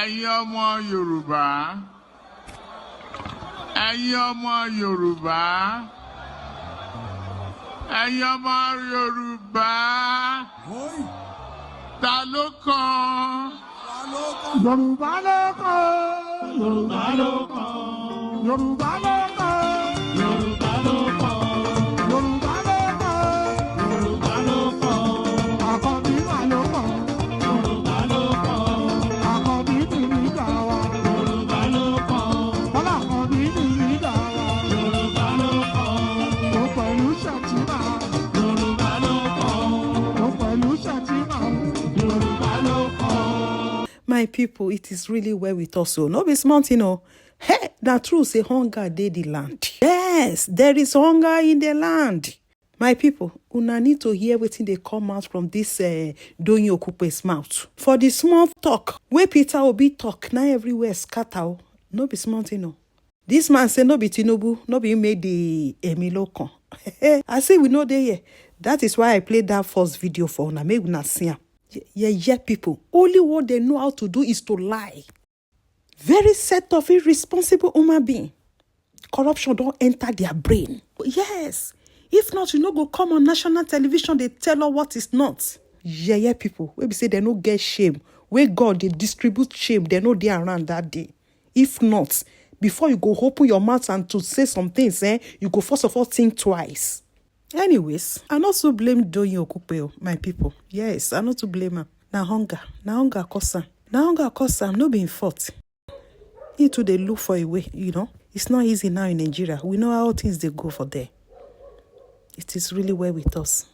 ẹ̀yin ọmọ Yorùbá, ẹ̀yin ọmọ Yorùbá, ẹ̀yin ọmọ Yorùbá, ta ló kàn? Yorùbá ló kàn, Yorùbá ló kàn, Yorùbá ló kàn, Yorùbá ló kàn, Yorùbá ló kàn, Yorùbá ló kàn, Àkànbí mà ló kàn, Yorùbá ló kàn, Àkànbí ni nígbà wa, Yorùbá ló kàn, Bọ́lá Àkànbí ni nígbà wa, Yorùbá ló kàn, ó pẹ̀lú Ṣẹ̀tìmá, Yorùbá ló kàn, ó pẹ̀lú Ṣẹ̀tìmá, Yorùbá ló kàn. My people, it is really well with us. So, no be smart, you know. Hey, the truth say hunger dey the land. Yes, there is hunger in the land. My people, una need to hear wetin dey come out from this Doyin Okupe's mouth. For the small talk, wey Peter Obi talk, now everywhere scatter. No be smart, you know. This man say no be Tinubu, no be him made the Emilokon. I say we know dey here. That is why I played that first video for una. Make una see am. Yeah, people. Only what they know how to do is to lie. Very set of irresponsible human being. Corruption don't enter their brain. Yes. If not, you know, go come on national television, they tell us what is not. Yeah, people. We say they no get shame. Where God, they distribute shame. They know they around that day. If not, before you go open your mouth and to say some things, you go first of all think twice. Anyways, I not to blame Doyin Okupe, my people. Yes, I not to blame her. Now hunger cause am. Now hunger cause am, no be in fault. Need to they look for a way, you know. It's not easy now in Nigeria. We know how things they go for there. It is really well with us.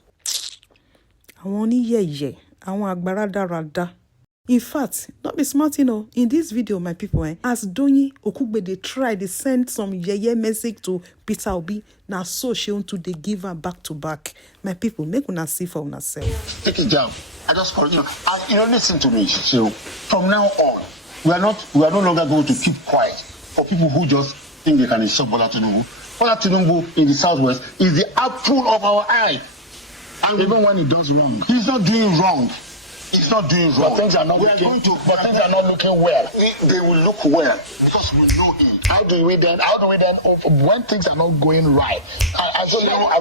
I want to I want rada. In fact, not be smart, you know. In this video, my people, as Doyin Okupe they try, they send some message to Peter Obi. Now so she want to they give her back to back. My people, make una see for una self. Take it down. I just call you. And listen to me. So from now on, we are no longer going to keep quiet for people who just think they can insult Bola Tinubu. Bola Tinubu in the southwest is the apple of our eye. And even when he does wrong, he's not doing wrong. It's not doing wrong. But things are not looking well. They will look well because we know him. How do we then, when things are not going right? I've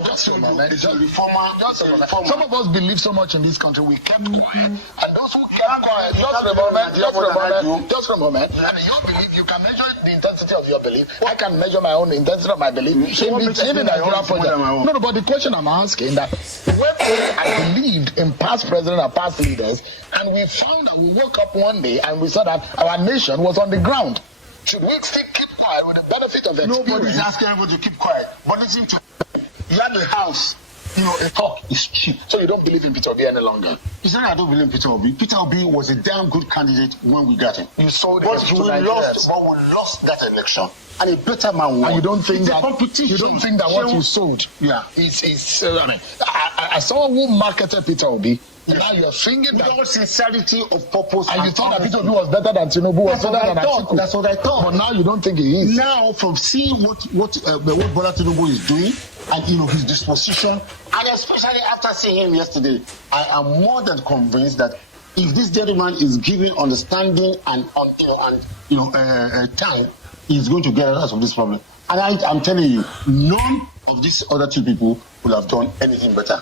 just told you, some of us believe so much in this country, we kept quiet. And those who kept quiet, just a moment. And your belief, you can measure the intensity of your belief. I can measure my own intensity of my belief. No, but the question I'm asking that when I believed in past presidents and past leaders, and we found that we woke up one day and we saw that our nation was on the ground. Should we still keep quiet with the benefit of experience? Nobody's asking everyone to keep quiet. But listen to you have a house, a talk is cheap. So you don't believe in Peter Obi any longer. It's not I don't believe in Peter Obi. Peter Obi was a damn good candidate when we got him. You sold him but we lost that election. And a better man won. And you don't think that what you sold is I saw who marketed Peter Obi. Yeah. Now you're thinking with all sincerity of purpose. And you thought that Peter Obi was better than Tinubu was better than Atiku. That's what I thought. But now you don't think he is. Now, from seeing what Bola Tinubu is doing and his disposition, and especially after seeing him yesterday, I am more than convinced that if this gentleman is given understanding and time, he's going to get us out of this problem. And I'm telling you, none of these other two people will have done anything better.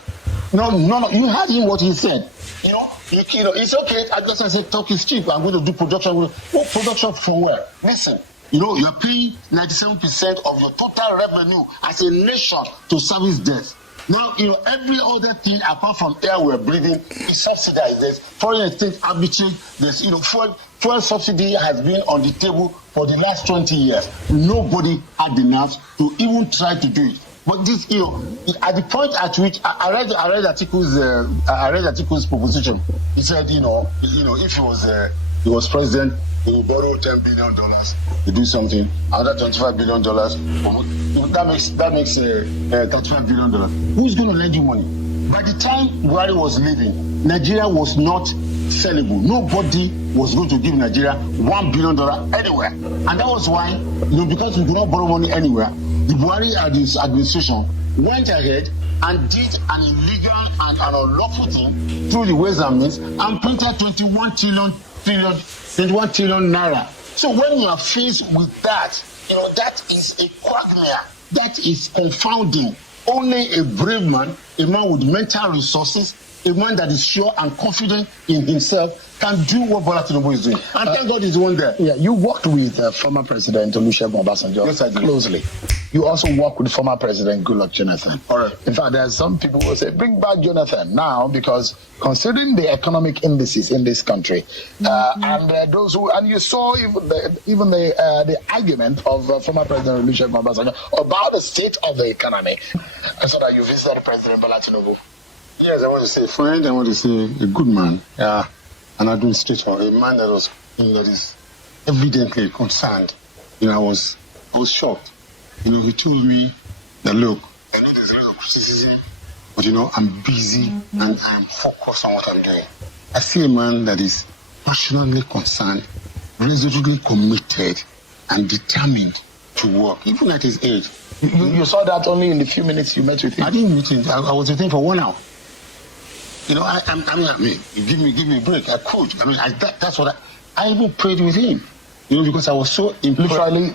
No. You heard him what he said. It's okay. I just said talk is cheap. I'm going to do production. What production for where? Listen, you're paying 97% of your total revenue as a nation to service debt. Now, every other thing apart from air we're breathing is subsidized. There's foreign exchange arbitrage. There's, fuel subsidy has been on the table for the last 20 years. Nobody had the nerve to even try to do it. But this, at the point at which I read Atiku's proposition, he said, if he was president, he would borrow $10 billion to do something. Another $25 billion. That makes $35 billion. Who's going to lend you money? By the time Buhari was leaving, Nigeria was not sellable. Nobody was going to give Nigeria $1 billion anywhere. And that was why, because we could not borrow money anywhere, the Buhari administration went ahead and did an illegal and an unlawful thing through the Ways and Means and printed 21 trillion trillion naira. So when you are faced with that, that is a quagmire. That is confounding. Only a brave man, a man with mental resources, a man that is sure and confident in himself can do what Bola Tinubu is doing. And thank God he's one there. Yeah, you worked with former President Olusegun Obasanjo Yes, I did. closely. You also work with former President Goodluck Jonathan. All right. In fact, there are some people who say, bring back Jonathan now, because considering the economic indices in this country, and those who, and you saw even the argument of former President Olusegun Obasanjo about the state of the economy. I saw that you visited President Bola Tinubu. Yes, I want to say a friend, I want to say a good man, an administrator, a man that is evidently concerned. I was shocked. He told me that, look, I know there's a lot of criticism, but I'm busy and I'm focused on what I'm doing. I see a man that is passionately concerned, resolutely committed, and determined to work, even at his age. You saw that only in the few minutes you met with him. I didn't meet him. I was with him for 1 hour. I mean, give me a break. I could. That's what I even prayed with him. Because I was so impressed. Literally,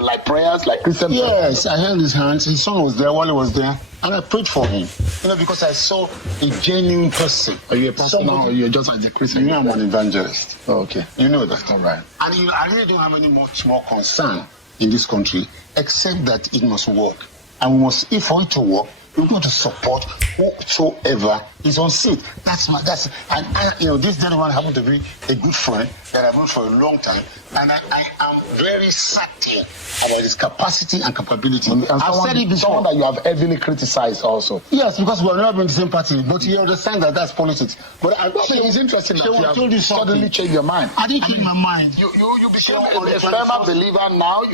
like prayers, like Christian prayers. Yes, I held his hands. His son was there while he was there, and I prayed for him. Because I saw a genuine person. Are you a pastor now, or you're just like the Christian? I'm an evangelist. Oh, okay. That's all right. And I really don't have any much more concern in this country, except that it must work. And we must, if for it to work, we're going to support whosoever is on seat. And this gentleman happened to be a good friend that I've known for a long time, and I am very certain about his capacity and capability. And I've said it before. Someone that you have heavily criticized also. Yes, because we're not in the same party, but you understand that that's politics. But it's interesting that you have suddenly changed your mind. I didn't change my mind. You became a firmer believer now.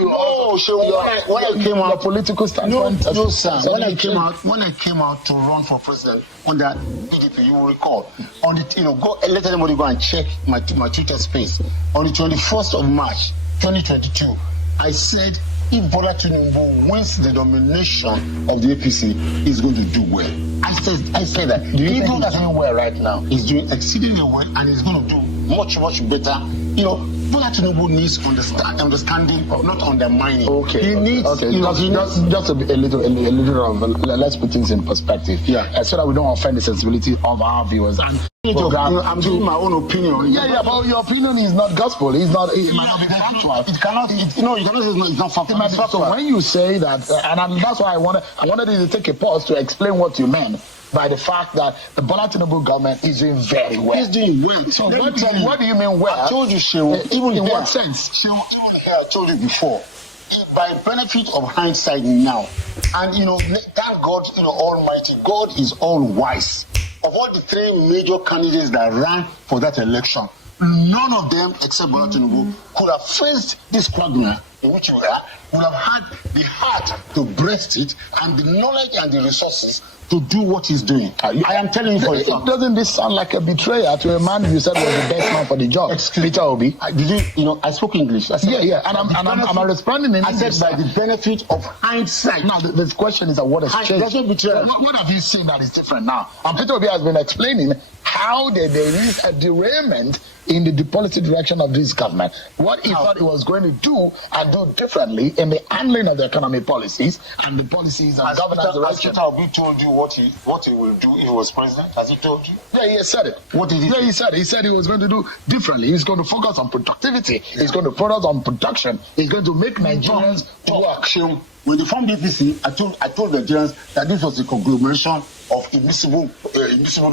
When I came out, your political standpoint. No, sir. When I came out to run for president under PDP, you will recall, on the let anybody go and check my Twitter space. On the 21st of March, 2022, I said if Bola Tinubu wins the nomination of the APC, he's going to do well. I said that. Do you think he's doing well right now? He's doing exceedingly well, and he's going to do much, much better. Bola Tinubu needs understanding, not undermining. Okay. He needs. Okay. Just a little of. Let's put things in perspective. Yeah. So that we don't offend the sensibility of our viewers. And I'm giving my own opinion. Yeah, but your opinion is not gospel. It's not. It might not be factual. It cannot. You cannot say it's not factual. So when you say that, that's why I wanted you to take a pause to explain what you meant by the fact that the Bola Tinubu government is doing very well. He's doing well. So what do you mean well? I told you, Shehu. Even in what sense? Shehu, I told you before. By benefit of hindsight now, and thank God, Almighty God is all wise. Of all the three major candidates that ran for that election, none of them, except Bola Tinubu, could have faced this quagmire in which you are, would have had the heart to breast it and the knowledge and the resources to do what he's doing. I am telling you for a fact. Doesn't this sound like a betrayal to a man you said was the best man for the job? Peter Obi. I spoke English. I said, and I'm responding in English. I said by the benefit of hindsight. Now the question is that what has changed? There's no betrayal. What have you seen that is different now? And Peter Obi has been explaining how there is a derailment in the policy direction of this government. What he thought he was going to do and do differently in the handling of the economic policies and the policies and governance direction. Peter Obi told you what he will do if he was president? Has he told you? Yeah, he said it. What did he say? He said he was going to do differently. He's going to focus on productivity. Yeah. He's going to focus on production. He's going to make Nigerians work. When they formed the APC, I told the Nigerians that this was a conglomeration of immiscible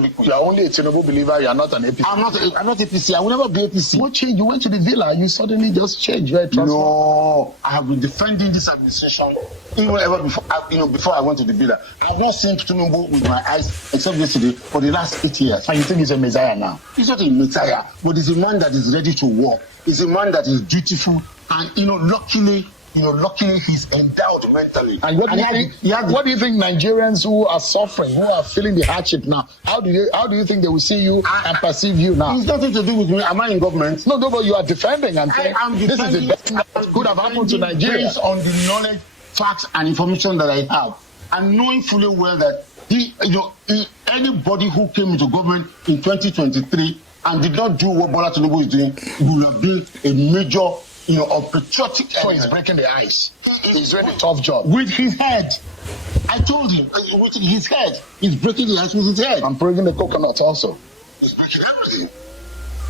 liquid. You are only a Tinubu believer. You are not an APC. I'm not APC. I will never be APC. What changed? You went to the villa. You suddenly just changed. No, I have been defending this administration even ever before I went to the villa. I have not seen Tinubu with my eyes except yesterday for the last 8 years. And you think he's a messiah now? He's not a messiah, but he's a man that is ready to work. He's a man that is dutiful, and luckily he's endowed mentally. And what do you think Nigerians who are suffering, who are feeling the hardship now, how do you think they will see you and perceive you now? It's nothing to do with me. Am I in government? No, but you are defending and saying this is the best that could have happened to Nigeria. Based on the knowledge, facts, and information that I have, and knowing fully well that anybody who came into government in 2023 and did not do what Bola Tinubu is doing, he would have been a major, a patriotic. So he's breaking the ice. He's doing a tough job. With his head. I told him, with his head. He's breaking the ice with his head. I'm breaking the coconut also. He's breaking everything.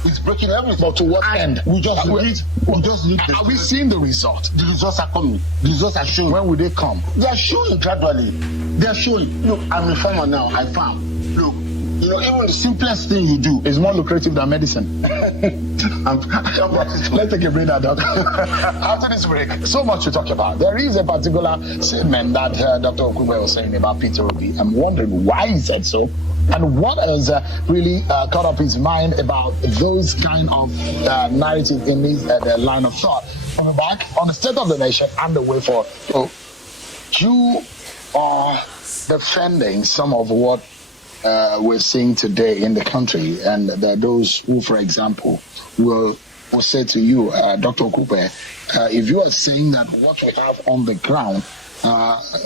He's breaking everything. But to what end? We just need. Are we seeing the result? The results are coming. The results are showing. When will they come? They are showing gradually. They are showing. Look, I'm a farmer now. I farm. Look, even the simplest thing you do is more lucrative than medicine. Let's take a break now, Doc. After this break, so much to talk about. There is a particular statement that Dr. Okube was saying about Peter Obi. I'm wondering why he said so, and what has really caught up his mind about those kind of narrative in his line of thought. Coming back on the state of the nation and the way forward. So you are defending some of what we're seeing today in the country, and those who, for example, will say to you, Dr. Okupe, if you are saying that what we have on the ground,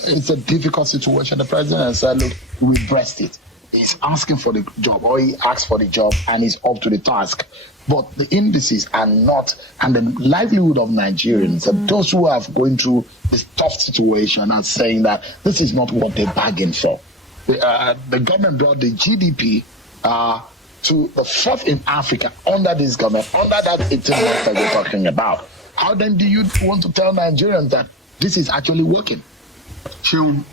it's a difficult situation, the president has said, look, we breast it. He's asking for the job, or he asked for the job, and he's up to the task. But the indices are not, and the livelihood of Nigerians, those who are going through this tough situation, are saying that this is not what they bargained for. The government brought the GDP to the fourth in Africa under this government, under that 18 months that we're talking about. How then do you want to tell Nigerians that this is actually working? When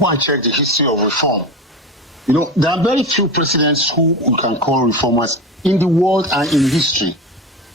I check the history of reform, there are very few presidents who we can call reformers in the world and in history.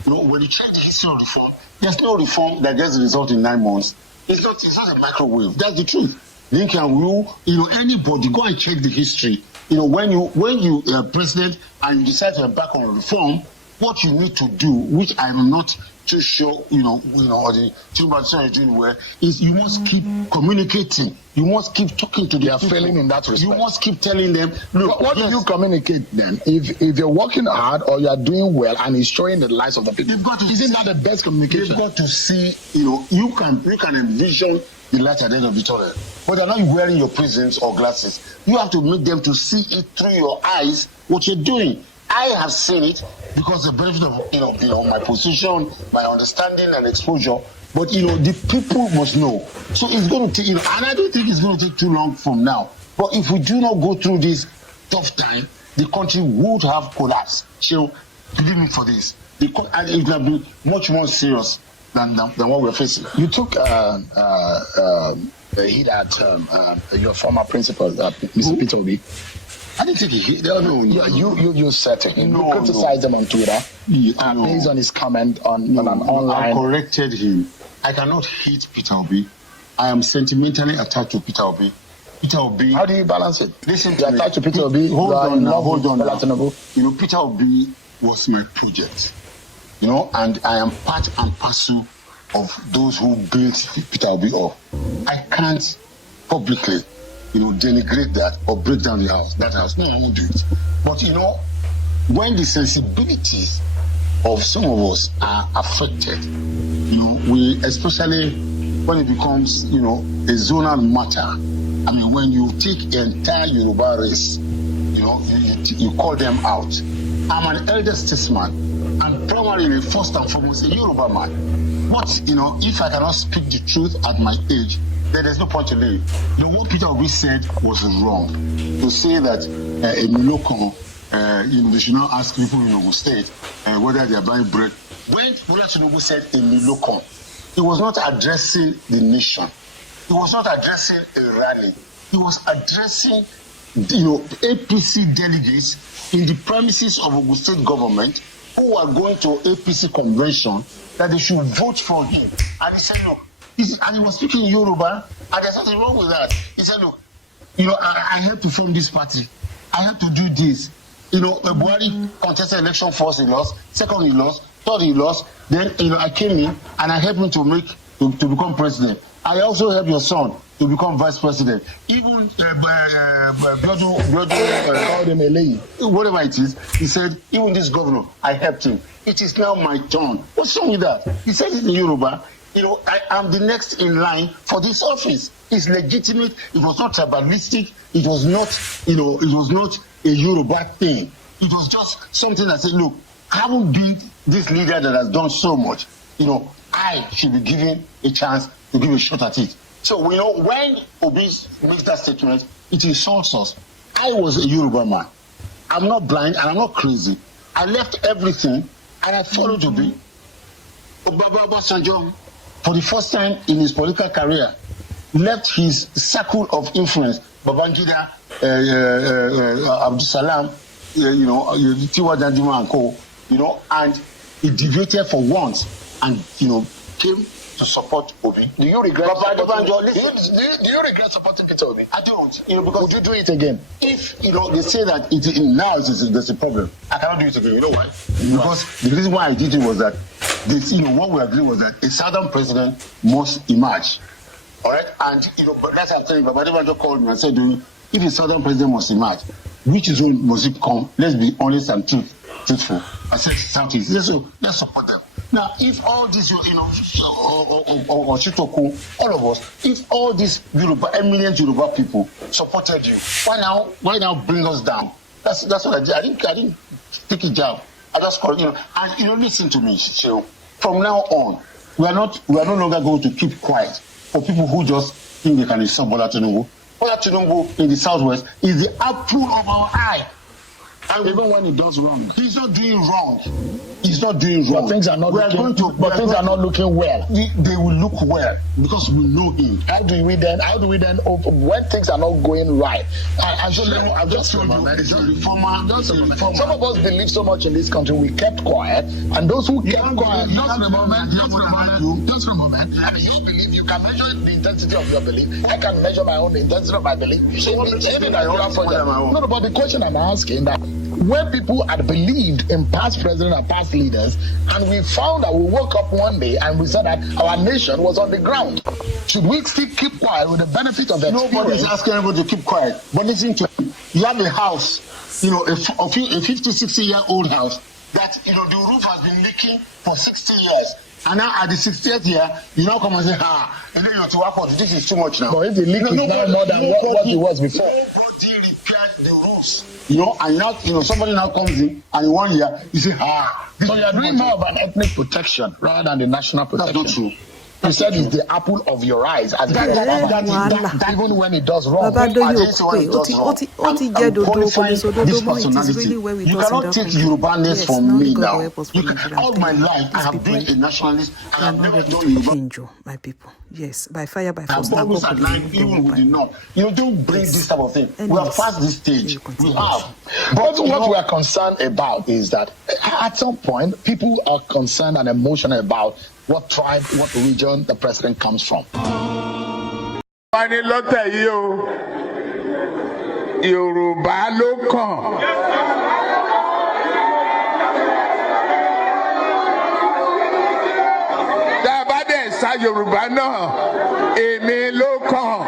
When you check the history of reform, there's no reform that gets the result in 9 months. It's not a microwave. That's the truth. Lincoln will, anybody, go and check the history. When you are president and you decide to embark on a reform, what you need to do, which I'm not too sure, or the Tinubu is doing well, is you must keep communicating. You must keep talking to the people. They are failing in that respect. You must keep telling them, look, what do you communicate then? If you're working hard or you're doing well and it's showing the lives of the people, isn't that the best communication? You've got to see, you can envision the light at the end of the tunnel. But you're not wearing your prisms or glasses. You have to make them to see it through your eyes, what you're doing. I have seen it because the benefit of my position, my understanding and exposure. But the people must know. So it's going to take, and I don't think it's going to take too long from now. But if we do not go through this tough time, the country would have collapsed. So believe me for this. And it will be much more serious than what we're facing. You took the hit at your former principal, Mr. Peter Obi. I didn't take a hit. You said to him. You criticized him on Twitter based on his comment on an online. I corrected him. I cannot hate Peter Obi. I am sentimentally attached to Peter Obi. Peter Obi. How do you balance it? Listen, you're attached to Peter Obi. Hold on. Now. Peter Obi was my project. And I am part and parcel of those who built Peter Obi up. I can't publicly, denigrate that or break down that house. No, I won't do it. But when the sensibilities of some of us are affected, we, especially when it becomes, a zonal matter. I mean, when you take the entire Yoruba race, you call them out. I'm an elder statesman. I'm primarily, first and foremost, a Yoruba man. But, if I cannot speak the truth at my age, then there's no point to live. What Peter Obi said was wrong. To say that a local, they should not ask people in Ogun State whether they are buying bread. When Bola Tinubu said a local, he was not addressing the nation. He was not addressing a rally. He was addressing, APC delegates in the premises of Ogun State government who are going to APC convention that they should vote for him. And he said, look, and he was speaking Yoruba, and there's nothing wrong with that. He said, look, I helped to form this party. I had to do this. Buhari contested election first, he lost. Second, he lost. Third, he lost. Then, I came in, and I helped him to become president. I also helped your son to become vice president. Even whatever it is, he said, even this governor, I helped him. It is now my turn. What's wrong with that? He said it in Yoruba. I am the next in line for this office. It's legitimate. It was not tribalistic. It was not, it was not a Yoruba thing. It was just something that said, look, I haven't been this leader that has done so much. I should be given a chance to give a shot at it. So, when Obi makes that statement, it insults us. I was a Yoruba man. I'm not blind and I'm not crazy. I left everything and I followed Obi. Obasanjo, for the first time in his political career, left his circle of influence, Babangida, Abdul Salam, Tiwa Danjuma and co, and he deviated for once and, came to support Obi. Do you regret supporting Peter Obi? I don't, because would you do it again? If they say that there's a problem, I cannot do it again. You know why? Because the reason why I did it was that what we agreed was that a southern president must emerge. All right, and but that's what I'm telling you. Babadibanjo called me and said, if a southern president must emerge, which is when must it come? Let's be honest and truthful. I said Southeast. Let's support them. Now, if all this, or Chitoku, all of us, if all these eminent Yoruba people supported you, why now bring us down? That's what I did. I didn't take it down. I just called, and listen to me, so from now on, we are no longer going to keep quiet for people who just think they can insult Bola Tinubu. Bola Tinubu in the southwest is the apple of our eye. And even when he does wrong, he's not doing wrong. He's not doing wrong. But things are not looking well. They will look well because we know him. How do we then when things are not going right? I just told you, some of us believe so much in this country, we kept quiet, and those who kept quiet, just for a moment. I mean, you believe, you can measure the intensity of your belief. I can measure my own intensity of my belief. No, but the question I'm asking that when people had believed in past presidents and past leaders, and we found that we woke up one day and we said that our nation was on the ground, should we still keep quiet with the benefit of experience? Nobody's asking everybody to keep quiet. But listen to me. You have a house, a 50, 60-year-old house that, the roof has been leaking for 60 years. And now at the 60th year, you now come and say, this is too much now. But if the leak is now more than what it was before. Nobody repaired the roofs. And now, somebody now comes in and in 1 year, you say, So you're doing more of an ethnic protection rather than the national protection. That's not true. You said it's the apple of your eyes. Even when it does wrong. It is really where we you cannot take Yorubaness from me now. All my life, I have been a nationalist. They are not ready to change, my people. Yes, by fire, by force. I've always aligned, even with the North. Don't bring this type of thing. We have passed this stage. We have. But what we are concerned about is that at some point, people are concerned and emotional about what tribe, what region the president comes from. Yorùbá ló kàn. Tá a bá dẹ̀ sá Yorùbá náà, èmi ló kàn.